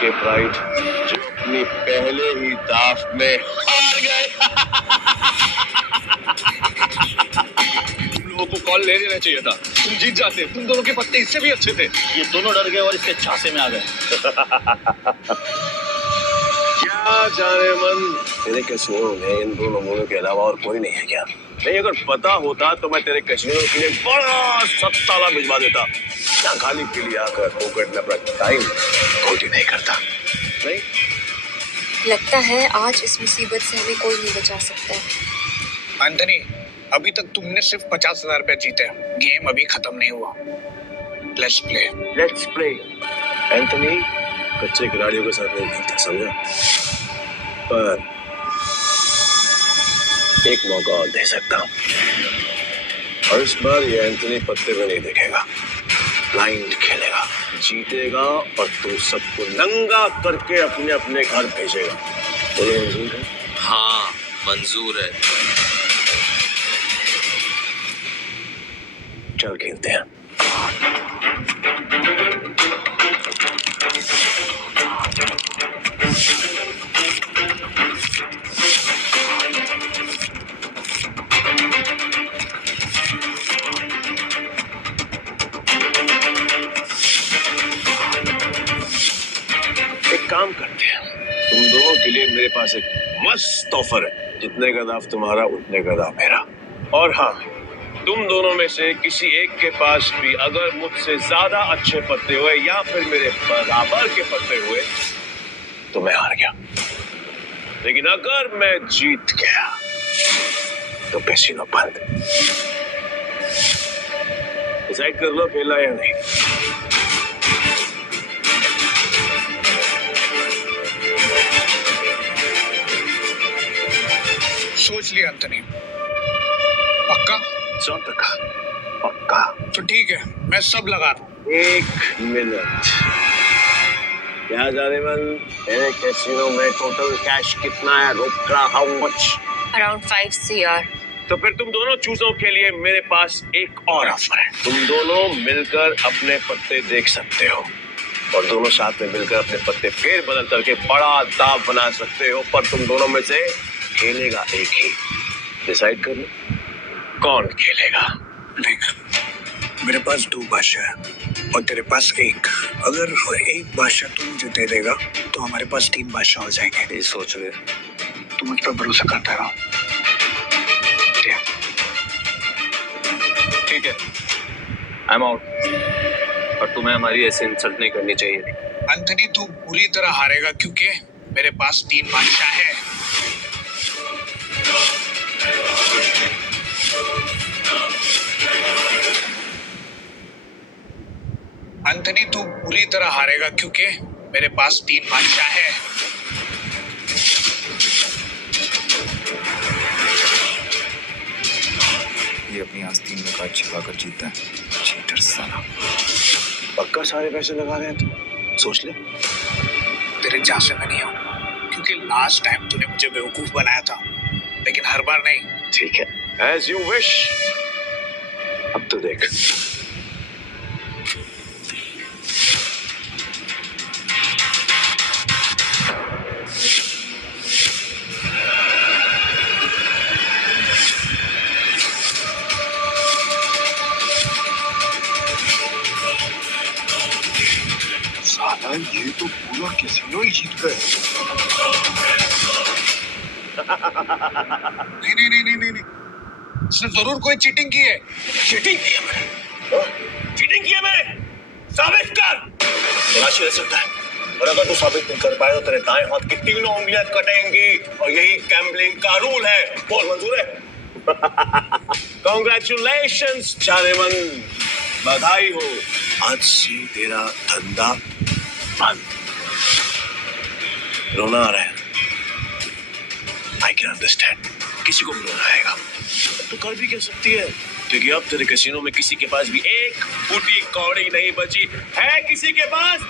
के प्राइड जो अपनी पहले ही दाव में हार गए। तुम लोगों को कॉल ले लेना चाहिए था, तुम जीत जाते। तुम दोनों के पत्ते इससे भी अच्छे थे। ये दोनों डर गए और इसके झांसे में आ गए। क्या जाने मन, तेरे कैसीनो में इन दोनों मुझे के अलावा और कोई नहीं है क्या? नहीं, अगर पता होता तो मैं तेरे कैसीनो के लिए बड़ा सत्ताला भिजवा देता। ना खाली के लिए आकर फोकट में अपना टाइम खोटी नहीं करता। नहीं लगता है आज इस मुसीबत से हमें कोई नहीं बचा सकता है। एंथनी, अभी तक तुमने सिर्फ 50,000 रुपए जीते। गेम अभी खत्म नहीं हुआ। Let's play. एंथनी, कच्चे खिलाड़ियों के साथ नहीं खेलता, समझा? पर एक मौका और दे सकता हूँ, और इस बार ये एंथनी पत्ते में नहीं देखेगा, ब्लाइंड खेलेगा, जीतेगा और तुम सबको नंगा करके अपने अपने घर भेजेगा। बोलो मंजूर है? हाँ मंजूर है। चल खेलते हैं। एक काम करते हैं, तुम दोनों के लिए मेरे पास एक मस्त ऑफर है। जितने का दाव तुम्हारा उतने का दाव मेरा। और हाँ, तुम दोनों में से किसी एक के पास भी अगर मुझसे ज्यादा अच्छे पत्ते हुए या फिर मेरे बराबर के पत्ते हुए तो मैं हार गया। लेकिन अगर मैं जीत गया तो कैसीनो बंद। डिसाइड कर लो खेलना या नहीं। सोच लिया एंथनी? पक्का? 100% पक्का। तो ठीक है, मैं सब लगा रहा हूँ। 1 मिनट। क्या जाने मन, मेरे कैसीनो में टोटल कैश कितना है? रोकड़ा हाउ मच? Around 5 CR। तो फिर तुम दोनों चूजों के लिए मेरे पास एक और ऑफर है। तुम दोनों मिलकर अपने पत्ते देख सकते हो और दोनों साथ में मिलकर अपने पत्ते फेर बदल करके बड़ा दाव बना सकते हो, पर तुम दोनों में से खेलेगा एक ही। डिसाइड कर लो कौन खेलेगा। देख, मेरे पास 2 बादशाह है और तेरे पास 1। अगर एक बादशाह तू मुझे दे देगा तो हमारे पास 3 बादशाह हो जाएंगे। ये सोच ले। तू मुझ पर भरोसा करता रहो। ठीक है, आई एम आउट। और तुम्हें हमारी ऐसे इंसल्ट नहीं करनी चाहिए थी। एंथनी, तू बुरी तरह हारेगा क्योंकि मेरे पास 3 बादशाह है। एंथनी, तू बुरी तरह हारेगा क्योंकि मेरे पास 3 बादशाह है। ये अपनी आस्तीन में कार्ड छिपाकर जीतता है, चीटर साला। पक्का सारे पैसे लगा रहे हैं तो सोच ले। तेरे झांसे में नहीं हूँ क्योंकि लास्ट टाइम तूने मुझे बेवकूफ बनाया था, लेकिन हर बार नहीं। ठीक है, एज यू विश। अब तो देख। साला, ये तो पूरा कैसीनो ही जीत गए। नहीं, इसने जरूर कोई चीटिंग की है। चीटिंग की है मैंने? चीटिंग की है मैंने? साबित कर। तलाशी ले सकता है, और अगर तू साबित नहीं कर पाए तो तेरे दाएं हाथ की 3 उंगलियां कटेंगी, और यही गैम्बलिंग का रूल है। बोल मंजूर है? कांग्रेचुलेशंस जानेमन, बधाई हो। आज से तेरा धंधा बंद। रोना आ रहा है, आई कैन अंडरस्टैंड। किसी को भी रोना आएगा, तो कर भी क्या सकती है, क्योंकि अब तेरे कैसीनो में किसी के पास भी एक फूटी कौड़ी नहीं बची है। किसी के पास?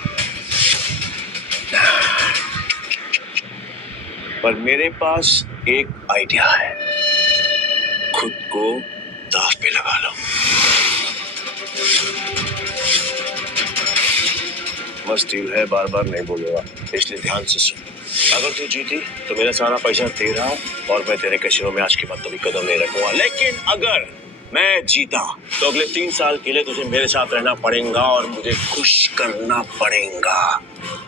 पर मेरे पास एक आइडिया है। खुद को दाव पे लगा लो। मस्त डील है, बार बार नहीं बोलूंगा, इसलिए ध्यान से सुन। अगर तू जीती तो मेरा सारा पैसा तेरा और मैं तेरे कैसीनो में आज के बाद कभी कदम नहीं रखूंगा। लेकिन अगर मैं जीता तो अगले 3 साल के लिए तुझे मेरे साथ रहना पड़ेगा और मुझे खुश करना पड़ेगा।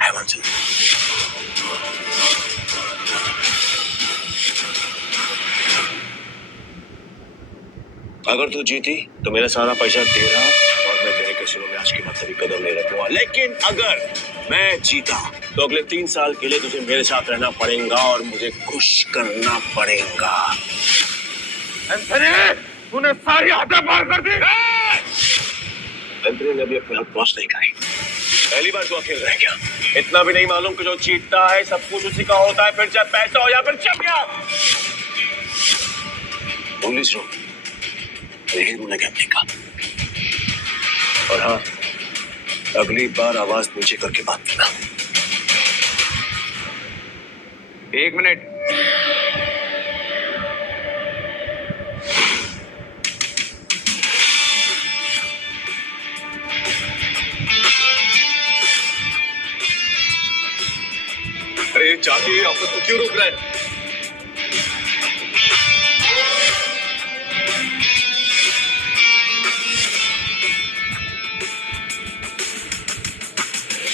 है मंजिल? अगर तू जीती तो मेरा सारा पैसा तेरा और मैं तेरे कैसीनो में आज के बाद कभी कदम नहीं रखूंगा। लेकिन अगर मैं जीता तो अगले 3 साल के लिए तुझे मेरे साथ रहना पड़ेगा और मुझे खुश करना पड़ेगा। तूने सारी हदें पार कर दी। एंथनी ने भी अपने हाथ पहुंच नहीं खाई। पहली बार तो अकेले रह गया। इतना भी नहीं मालूम कि जो जीतता है सब कुछ उसी का होता है, फिर चाहे पैसा हो या फिर चैंपियन। पुलिस रो यही रूल है अपने का। और हाँ, अगली बार आवाज नीचे करके बात करना। 1 मिनट। अरे जाके ऑफिस को क्यों रोक रहा है?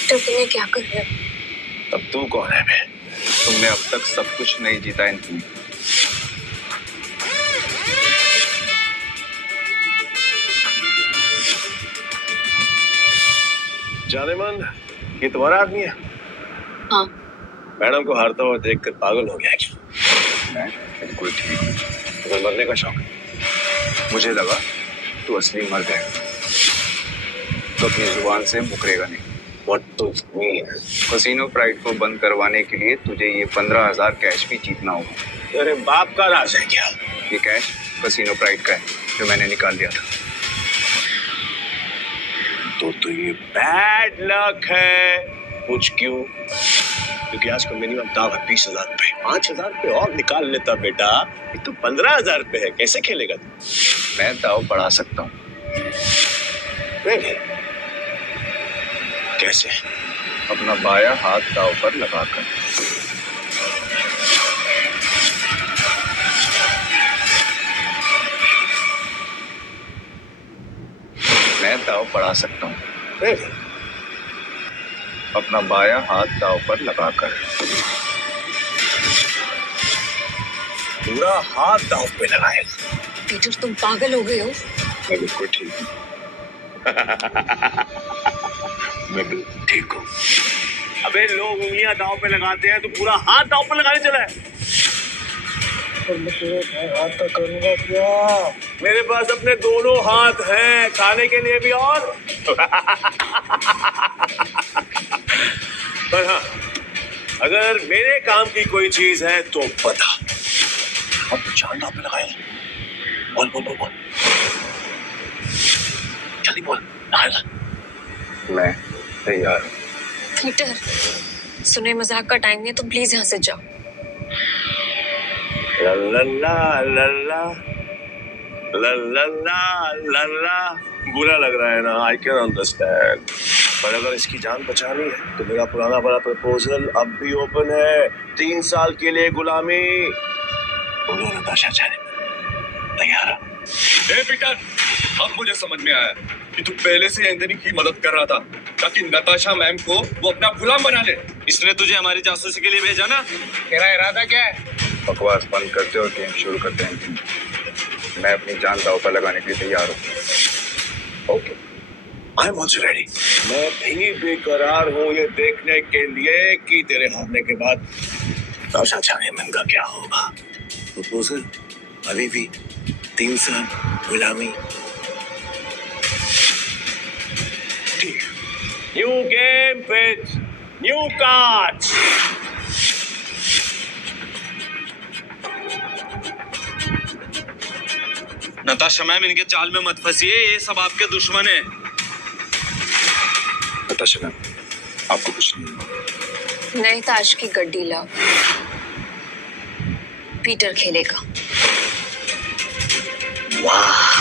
तो तुम्हें क्या कर रहे हो? अब तू कौन है बे? तुमने अब तक सब कुछ नहीं जीता एंथनी। जाने मन, ये तुम्हारा आदमी है? हाँ। मैडम को हारता हुआ देखकर पागल हो गया क्यों? मैं बिल्कुल ठीक हूँ। तुम्हें मरने का शौक है? मुझे लगा तू असली मर जाएगा तो अपनी जुबान से मुकरेगा नहीं। What do you mean? Casino pride को बंद करवाने के लिए तुझे ये 15,000 कैश भी जीतना होगा। तेरे बाप का राज है क्या? ये कैश कसिनो प्राइड का है जो मैंने निकाल लिया था। तो ये बैड लक है। पूछ क्यों? क्योंकि आज का मिनिमम दाव है 20,000 रुपए। 5,000 रुपए और निकाल लेता बेटा। ये तो 15,000 रुपए है, कैसे खेलेगा तू? मैं दाव बढ़ा सकता हूँ। नहीं। कैसे? अपना बायां हाथ दाव पर लगाकर। मैं दाव बढ़ा सकता हूँ। नहीं। अपना बायां हाथ दाव पर लगाकर। पूरा हाथ दाव पे लगाएगा। पीटर, तुम पागल हो गए हो? मैं बिल्कुल ठीक हूँ। मैं बिल्कुल ठीक हूँ। अबे लोग उंगलियां दाव पे लगाते हैं, तो पूरा हाथ दाव पे लगाने चला है। और मैं तेरे हाथ तक करूंगा क्या? मेरे पास अपने दोनों हाथ हैं, खाने के लिए भी और पर हाँ, अगर मेरे काम की कोई चीज है तो बता। अब तो जान दाव पे लगाएगा। बोल बोल बोल बोल, जल्दी बोल। लगाएगा? मैं तैयार हूँ। पीटर, सुने मजाक का टाइम नहीं है, तुम प्लीज यहाँ से जाओ। ला ला ला ला ला ला ला ला ला ला। बुरा लग रहा है ना? आई कैन अंडरस्टैंड, पर अगर इसकी जान बचानी है तो मेरा पुराना बड़ा प्रपोजल अब भी ओपन है। 3 साल के लिए गुलामी। बोलो नताशा जाने, तैयार हो? ए पीटर, अब मुझे समझ में आया कि तू पहले से एंथनी की मदद कर रहा था ताकि नताशा मैम को वो अपना गुलाम बना ले। इसने तुझे हमारी जासूसी के लिए भेजा ना? तेरा इरादा क्या है? बकवास बंद करते और गेम शुरू करते हैं। मैं अपनी जान दाव पर लगाने के लिए तैयार हूँ। Okay, I am also ready. मैं भी बेकरार हूँ ये देखने के लिए कि तेरे हारने के बाद नताशा जाने मन का क्या होगा। प्रपोजल अभी भी 3 साल गुलामी। ठीक, new game with new cards. Natasha ma'am, इनके चाल में मत फंसिए, ये सब आपके दुश्मन हैं। नताशा मैम, आपको कुछ नहीं। नए ताज की गड्डी लाओ, पीटर खेलेगा। वाह,